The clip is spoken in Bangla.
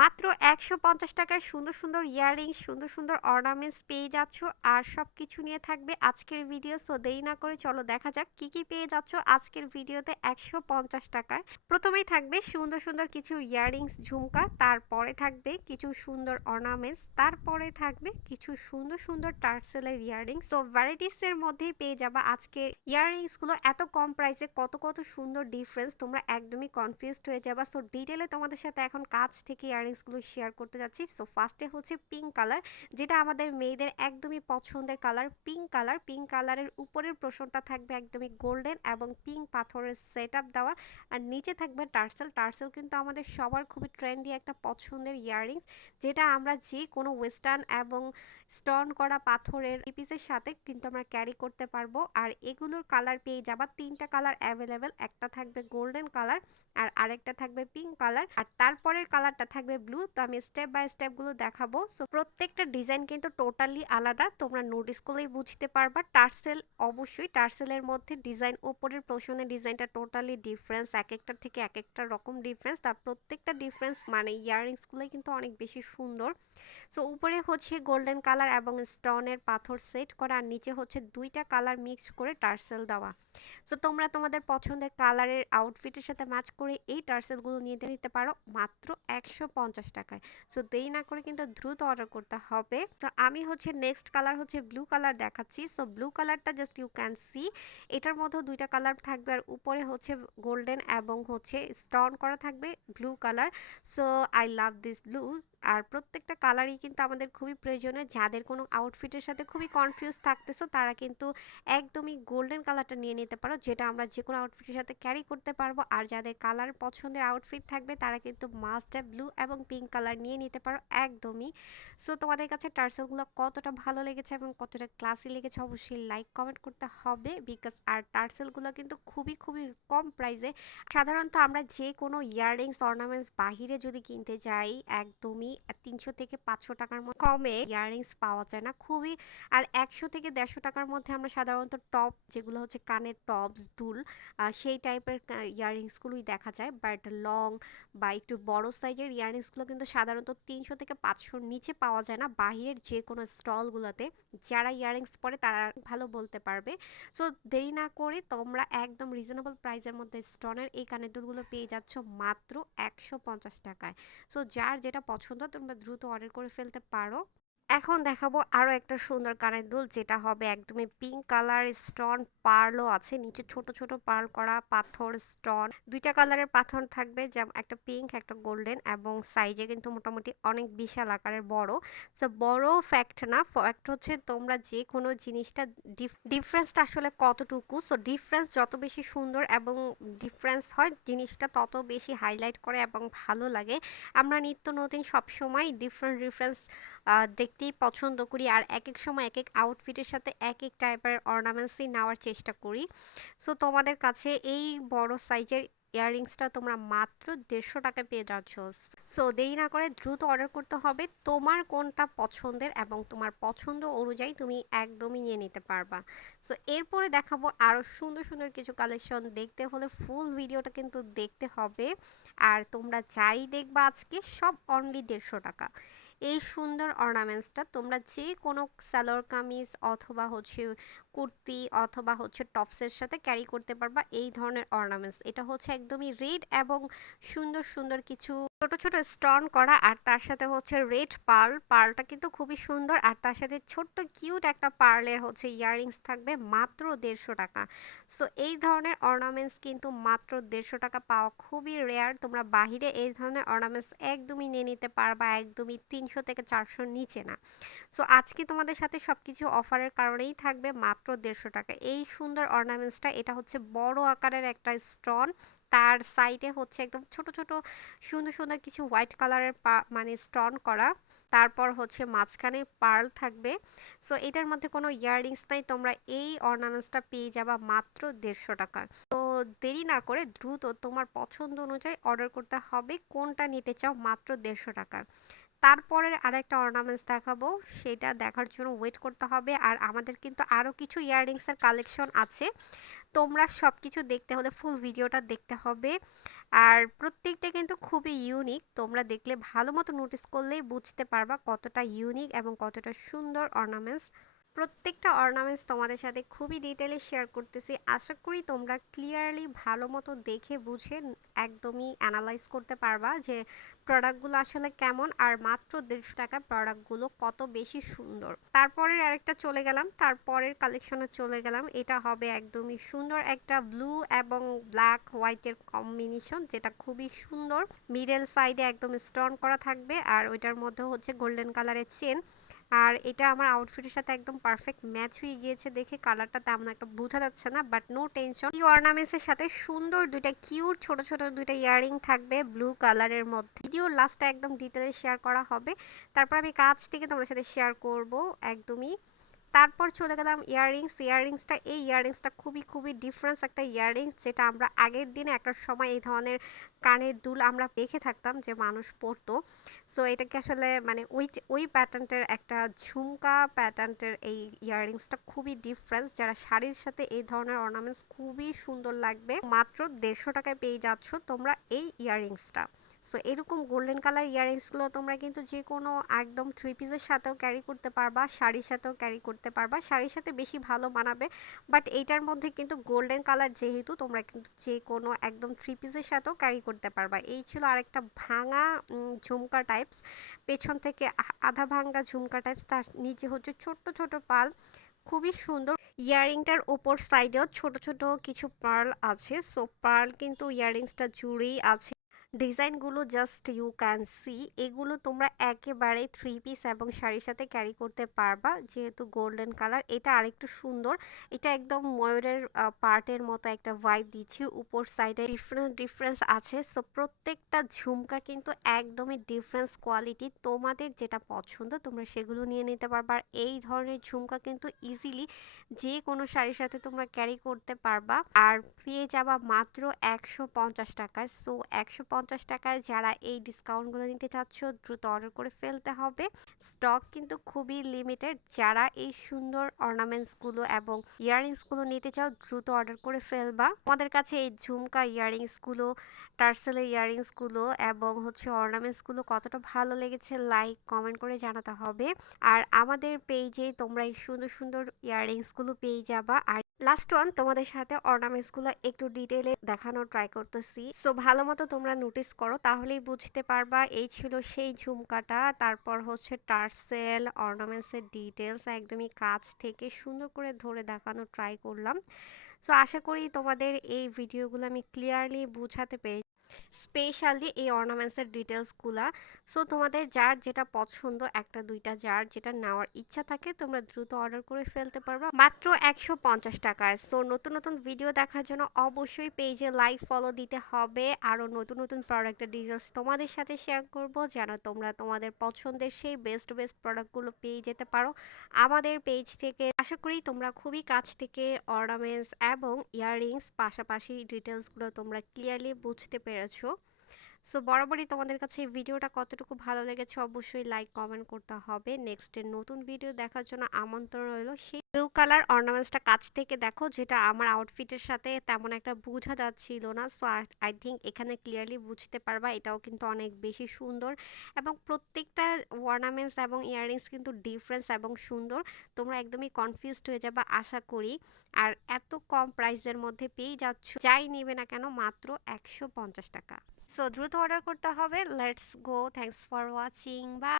মাত্র ১৫০ টাকায় সুন্দর সুন্দর ইয়াররিংস, সুন্দর সুন্দর অর্নামেন্টস পেয়ে যাচ্ছ। আর সব কিছু নিয়ে থাকবে আজকের ভিডিও। সো দেরি না করে চলো দেখা যাক কি কি পেয়ে যাচ্ছ আজকের ভিডিওতে ১৫০ টাকায়। প্রথমেই থাকবে সুন্দর সুন্দর কিছু ইয়াররিংস ঝুমকা, তারপরে থাকবে কিছু সুন্দর অর্নামেন্টস, তারপরে থাকবে কিছু সুন্দর সুন্দর টার্সেলের ইয়াররিংস। তো ভ্যারাইটিসের মধ্যেই পেয়ে যাবা আজকে ইয়াররিংসগুলো এত কম প্রাইসে। কত কত সুন্দর ডিফারেন্স, তোমরা একদমই কনফিউজড হয়ে যাবা। সো ডিটেলে তোমাদের সাথে এখন কাছ থেকে ইয়াররিংসগুলো শেয়ার করতে যাচ্ছি। সো ফার্স্টে হচ্ছে পিঙ্ক কালার, যেটা আমাদের মেয়েদের একদমই পছন্দের কালার। পিঙ্ক কালারের উপরের পোর্শনটা থাকবে একদমই গোল্ডেন এবং পিঙ্ক পাথরের সেট আপ দেওয়া। আর নিচে থাকবে টার্সেল কিন্তু আমাদের সবার খুবই ট্রেন্ডি একটা পছন্দের ইয়াররিংস, যেটা আমরা যে কোনো ওয়েস্টার্ন এবং স্টোন করা পাথরের পিসের সাথে কিন্তু আমরা ক্যারি করতে পারবো। আর এগুলোর কালার পেয়ে যাবা তিনটা কালার অ্যাভেলেবেল। একটা থাকবে গোল্ডেন কালার, আর আরেকটা থাকবে পিঙ্ক কালার, আর তারপরের কালারটা থাকবে ব্লু। তো আমি স্টেপ বাই স্টেপ গুলো দেখাবো। সো প্রত্যেকটা ডিজাইন কিন্তু টোটালি আলাদা, তোমরা নোটিস করলেই বুঝতে পারবা। টার্সেল, অবশ্যই টার্সেলের মধ্যে ডিজাইন, উপরের পোর্শনের ডিজাইনটা টোটালি ডিফারেন্স, এক একটার থেকে এক একটা রকম ডিফারেন্স। তার প্রত্যেকটা ডিফারেন্স মানে ইয়াররিংস গুলোই কিন্তু অনেক বেশি সুন্দর। সো উপরে হচ্ছে গোল্ডেন কালার এবং স্টোনের পাথর সেট করা, আর নিচে হচ্ছে দুইটা কালার মিক্স করে টার্সেল দেওয়া। সো তোমরা তোমাদের পছন্দের কালারের আউটফিটের সাথে ম্যাচ করে এই টার্সেলগুলো নিতে পারো মাত্র ১৫০ টাকায়। সো দেরি না করে কিন্তু দ্রুত অর্ডার করতে হবে। তো আমি হচ্ছে নেক্সট কালার হচ্ছে ব্লু কালার দেখাচ্ছি। সো ব্লু কালারটা জাস্ট ইউ ক্যান সি, এটার মধ্যেও দুইটা কালার থাকবে, আর উপরে হচ্ছে গোল্ডেন এবং হচ্ছে স্টোন করা থাকবে blue colour. So I love this blue. আর প্রত্যেকটা কালারই কিন্তু আমাদের খুবই প্রয়োজনীয়। যাদের কোনো আউটফিটের সাথে খুবই কনফিউজ থাকতেছো তারা কিন্তু একদমই গোল্ডেন কালারটা নিয়ে নিতে পারো, যেটা আমরা যে কোনো আউটফিটের সাথে ক্যারি করতে পারবো। আর যাদের কালার পছন্দের আউটফিট থাকবে তারা কিন্তু মাস্ট হ্যাভ ব্লু এবং পিঙ্ক কালার নিয়ে নিতে পারো একদমই। সো তোমাদের কাছে টার্সেলগুলো কতটা ভালো লেগেছে এবং কতটা ক্লাসি লেগেছে অবশ্যই লাইক কমেন্ট করতে হবে, বিকজ আর টার্সেলগুলো কিন্তু খুবই খুবই কম প্রাইসে। সাধারণত আমরা যে কোনো ইয়াররিংস অর্নামেন্টস বাহিরে যদি কিনতে যাই একদমই ৩০০ থেকে ৫০০ টাকার মধ্যে কমে ইয়াররিংস পাওয়া যায় না খুবই। আর ১০০ থেকে ১৫০ টাকার মধ্যে আমরা সাধারণত টপ, যেগুলো হচ্ছে কানের টপস, দুল, সেই টাইপের ইয়াররিংসগুলোই দেখা যায়। বাট লং বা একটু বড় সাইজের ইয়াররিংসগুলো কিন্তু সাধারণত ৩০০ থেকে ৫০০-র নিচে পাওয়া যায় না বাহিরের যে কোনো স্টলগুলোতে। যারা ইয়াররিংস পরে তারা ভালো বলতে পারবে। সো দেরি না করে তোমরা একদম রিজনেবল প্রাইসের মধ্যে স্টোনের এই কানের দুলগুলো পেয়ে যাচ্ছ মাত্র ১৫০ টাকায়। সো যার যেটা পছন্দ তোমরা দ্রুত অর্ডার করে ফেলতে পারো। এখন দেখাবো আরো একটা সুন্দর কানের দুল, যেটা হবে একদমই পিঙ্ক কালার, স্টোন পার্লও আছে, নিচে ছোট ছোট পার্ল করা পাথর স্টোন, দুইটা কালারের পাথর থাকবে, যেমন একটা পিঙ্ক একটা গোল্ডেন, এবং সাইজে কিন্তু মোটামুটি অনেক বিশাল আকারের বড়। সো বড় ফ্যাক্ট না, ফ্যাক্ট হচ্ছে তোমরা যে কোনো জিনিসটা ডিফারেন্সটা আসলে কতটুকু। সো ডিফারেন্স যত বেশি সুন্দর এবং ডিফারেন্স হয় জিনিসটা তত বেশি হাইলাইট করে এবং ভালো লাগে। আমরা নিত্য নতুন সবসময় ডিফারেন্ট ডিফারেন্স দেখতেই পছন্দ করি, আর এক এক সময় এক এক আউটফিটের সাথে এক এক টাইপের অর্নামেন্টসই নেওয়ার চেষ্টা করি। সো তোমাদের কাছে এই বড় সাইজের ইয়াররিংসটা তোমরা মাত্র ১৫০ টাকায় পেয়ে যাচ্ছ। সো দেরি না করে দ্রুত অর্ডার করতে হবে। তোমার কোনটা পছন্দের এবং তোমার পছন্দ অনুযায়ী তুমি একদমই নিয়ে নিতে পারবা। সো এরপরে দেখাবো আরও সুন্দর সুন্দর কিছু কালেকশন। দেখতে হলে ফুল ভিডিওটা কিন্তু দেখতে হবে। আর তোমরা যাই দেখবা আজকে সব অনলি ১৫০ টাকা। এই সুন্দর অর্নামেন্টসটা তোমরা যে কোনো সালোয়ার কামিজ অথবা হচ্ছে কুর্তি অথবা হচ্ছে টপসের সাথে ক্যারি করতে পারবা এই ধরনের অর্নামেন্টস। এটা হচ্ছে একদমই রেড এবং সুন্দর সুন্দর কিছু ছোট ছোট স্টোন করা, আর তার সাথে হচ্ছে রেড পার্লটা কিন্তু খুবই সুন্দর, আর তার সাথে ছোট্ট কিউট একটা পার্লের হচ্ছে ইয়াররিংস থাকবে মাত্র ১৫০ টাকা। সো এই ধরনের অর্নামেন্টস কিন্তু মাত্র ১৫০ টাকা পাওয়া খুবই রেয়ার। তোমরা বাহিরে এই ধরনের অর্নামেন্টস একদমই নিয়ে নিতে পারবা একদমই ৩০০ থেকে ৪০০-র নিচে না। সো আজকে তোমাদের সাথে সবকিছু অফারের কারণেই থাকবে মাত্র ১৫০ টাকা। এই সুন্দর অর্নামেন্টসটা, এটা হচ্ছে বড় আকারের একটা স্টোন, তার সাইডে হচ্ছে একদম ছোট ছোট সুন্দর সুন্দর কিছু হোয়াইট কালারের মানে স্টোন করা, তারপর হচ্ছে মাঝখানে পার্ল থাকবে। সো এটার মধ্যে কোনো ইয়াররিংস নাই, তোমরা এই অর্নামেন্টসটা পেয়ে যাবা মাত্র ১৫০ টাকা। তো দেরি না করে দ্রুত তোমার পছন্দ অনুযায়ী অর্ডার করতে হবে কোনটা নিতে চাও মাত্র ১৫০ টাকা। তারপরের আরেকটা অর্নামেন্টস দেখাবো, সেটা দেখার জন্য ওয়েট করতে হবে। আর আমাদের কিন্তু আরও কিছু ইয়াররিংসের কালেকশন আছে, তোমরা সব কিছু দেখতে হলে ফুল ভিডিওটা দেখতে হবে। আর প্রত্যেকটা কিন্তু খুবই ইউনিক, তোমরা দেখলে ভালো মতো নোটিস করলেই বুঝতে পারবা কতটা ইউনিক এবং কতটা সুন্দর অর্নামেন্টস। প্রত্যেকটা অর্নামেন্টস তোমাদের সাথে খুবই ডিটেলে শেয়ার করতেছি, আশা করি তোমরা ক্লিয়ারলি ভালো মতো দেখে বুঝে একদমই অ্যানালাইজ করতে পারবা যে প্রোডাক্টগুলো আসলে কেমন, আর মাত্র 150 টাকা প্রোডাক্টগুলো কত বেশি সুন্দর। তারপরের আরেকটা চলে গেলাম, তারপরের কালেকশনে চলে গেলাম, এটা হবে একদমই সুন্দর একটা ব্লু এবং ব্ল্যাক হোয়াইটের কম্বিনেশন, যেটা খুবই সুন্দর। মিডল সাইডে একদম স্টোন করা থাকবে, আর ওইটার মধ্যে হচ্ছে গোল্ডেন কালারের চেন। আর এটা আমার আউটফিটের সাথে একদম পারফেক্ট ম্যাচ হয়ে গিয়েছে, দেখে কালারটা তেমন একটা বোঝা যাচ্ছে না, বাট নো টেনশন। এই অর্নামেন্টসের সাথে সুন্দর দুইটা কিউট ছোট ছোট দুইটা ইয়াররিং থাকবে ব্লু কালারের মধ্যে। ভিডিওর লাস্টে একদম ডিটেলে শেয়ার করা হবে, তারপর আমি কাছ থেকে তোমাদের সাথে শেয়ার করব একদমই। তারপর চলে গেলাম ইয়াররিংসটা। এই ইয়াররিংসটা খুবই খুবই ডিফারেন্স একটা ইয়াররিংস, যেটা আমরা আগের দিনে একটা সময় এই ধরনের কানের দুল আমরা দেখে থাকতাম যে মানুষ পরতো। সো এটাকে আসলে মানে ওই প্যাটার্নটার একটা ঝুমকা প্যাটার্নটার এই ইয়াররিংসটা খুবই ডিফারেন্স, যারা শাড়ির সাথে এই ধরনের অর্নামেন্টস খুবই সুন্দর লাগবে। মাত্র 150 টাকায় পেয়ে যাচ্ছ তোমরা এই ইয়াররিংসটা। সো এরকম গোল্ডেন কালার ইয়াররিংসগুলো তোমরা কিন্তু যে কোনো একদম থ্রি পিসের সাথেও ক্যারি করতে পারবা, শাড়ির সাথেও ক্যারি করতে পারবা, শাড়ির সাথে বেশি ভালো মানাবে। বাট এইটার মধ্যে কিন্তু গোল্ডেন কালার যেহেতু, তোমরা কিন্তু যে কোনো একদম থ্রি পিসের সাথেও ক্যারি করতে পারবা। এই ছিল আরেকটা ভাঙা ঝুমকা টাইপস, পেছন থেকে আধা ভাঙা ঝুমকা টাইপস, তার নিচে হচ্ছে ছোট্ট ছোট পাল, খুবই সুন্দর। ইয়াররিংটার ওপর সাইডেও ছোট ছোট কিছু পার্ল আছে, সো পার্ল কিন্তু ইয়াররিংসটা জুড়েই আছে। ডিজাইনগুলো জাস্ট ইউ ক্যান সি, এগুলো তোমরা একেবারে থ্রি পিস এবং শাড়ির সাথে ক্যারি করতে পারবা, যেহেতু গোল্ডেন কালার। এটা আরেকটু সুন্দর, এটা একদম ময়ূরের পার্টের মতো একটা ভাইব দিচ্ছে, উপর সাইডে ডিফারেন্স আছে। সো প্রত্যেকটা ঝুমকা কিন্তু একদমই ডিফারেন্স কোয়ালিটি, তোমাদের যেটা পছন্দ তোমরা সেগুলো নিয়ে নিতে পারবা। আর এই ধরনের ঝুমকা কিন্তু ইজিলি যে কোনো শাড়ির সাথে তোমরা ক্যারি করতে পারবা, আর পেয়ে যাবা মাত্র 150 টাকায়। সো 150 টাকায় যারা এই ডিসকাউন্টগুলো নিতে চাচ্ছ দ্রুত অর্ডার করে ফেলতে হবে, স্টক কিন্তু খুবই লিমিটেড। যারা এই সুন্দর অর্নামেন্টসগুলো এবং ইয়াররিংসগুলো নিতে চাও দ্রুত অর্ডার করে ফেলবা। আমাদের কাছে এই ঝুমকা ইয়াররিংসগুলো, টার্সেলের ইয়াররিংসগুলো এবং হচ্ছে অর্নামেন্টসগুলো কতটা ভালো লেগেছে লাইক কমেন্ট করে জানাতে হবে। আর আমাদের পেজে তোমরা এই সুন্দর সুন্দর ইয়াররিংসগুলো পেয়ে যাবা। আর লাস্ট ওয়ান তোমাদের সাথে অর্নামেন্টসগুলো একটু ডিটেলে দেখানোর ট্রাই করতেছি, সো ভালো মতো তোমরা নোটিস করো, তাহলেই বুঝতে পারবা। এই ছিল সেই ঝুমকাটা, তারপর হচ্ছে টার্সেল অর্নামেন্টসের ডিটেলস একদমই কাছ থেকে সুন্দর করে ধরে দেখানোর ট্রাই করলাম। সো আশা করি তোমাদের এই ভিডিওগুলো আমি ক্লিয়ারলি বোঝাতে পেরেছি, স্পেশালি এই অর্নামেন্টসের ডিটেলসগুলা। সো তোমাদের যার যেটা পছন্দ, একটা দুইটা যার যেটা নেওয়ার ইচ্ছা থাকে তোমরা দ্রুত অর্ডার করে ফেলতে পারবা মাত্র 150 টাকায়। সো নতুন নতুন ভিডিও দেখার জন্য অবশ্যই পেজে লাইক ফলো দিতে হবে, আরও নতুন নতুন প্রোডাক্টের ডিটেলস তোমাদের সাথে শেয়ার করব, যেন তোমরা তোমাদের পছন্দের সেই বেস্ট প্রোডাক্টগুলো পেয়ে যেতে পারো আমাদের পেজ থেকে। আশা করি তোমরা খুবই কাছ থেকে অর্নামেন্টস এবং ইয়াররিংস পাশাপাশি ডিটেলসগুলো তোমরা ক্লিয়ারলি বুঝতে পেরেছো। সো বরাবরই তোমাদের কাছে এই ভিডিওটা কতটুকু ভালো লেগেছে অবশ্যই লাইক কমেন্ট করতে হবে। নেক্সটের নতুন ভিডিও দেখার জন্য আমন্ত্রণ রইল। সেই ব্লু কালার অর্নামেন্টসটা কাছ থেকে দেখো, যেটা আমার আউটফিটের সাথে তেমন একটা বোঝা যাচ্ছিল না, সো আই থিঙ্ক এখানে ক্লিয়ারলি বুঝতে পারবা। এটাও কিন্তু অনেক বেশি সুন্দর এবং প্রত্যেকটা অর্নামেন্টস এবং ইয়াররিংস কিন্তু ডিফারেন্স এবং সুন্দর, তোমরা একদমই কনফিউজড হয়ে যাবা আশা করি। আর এত কম প্রাইসের মধ্যে পেয়ে যাচ্ছ, যাই নেবে না কেন মাত্র 150 টাকা। সো দ্রুত অর্ডার করতে হবে। Let's go, thanks for watching, by.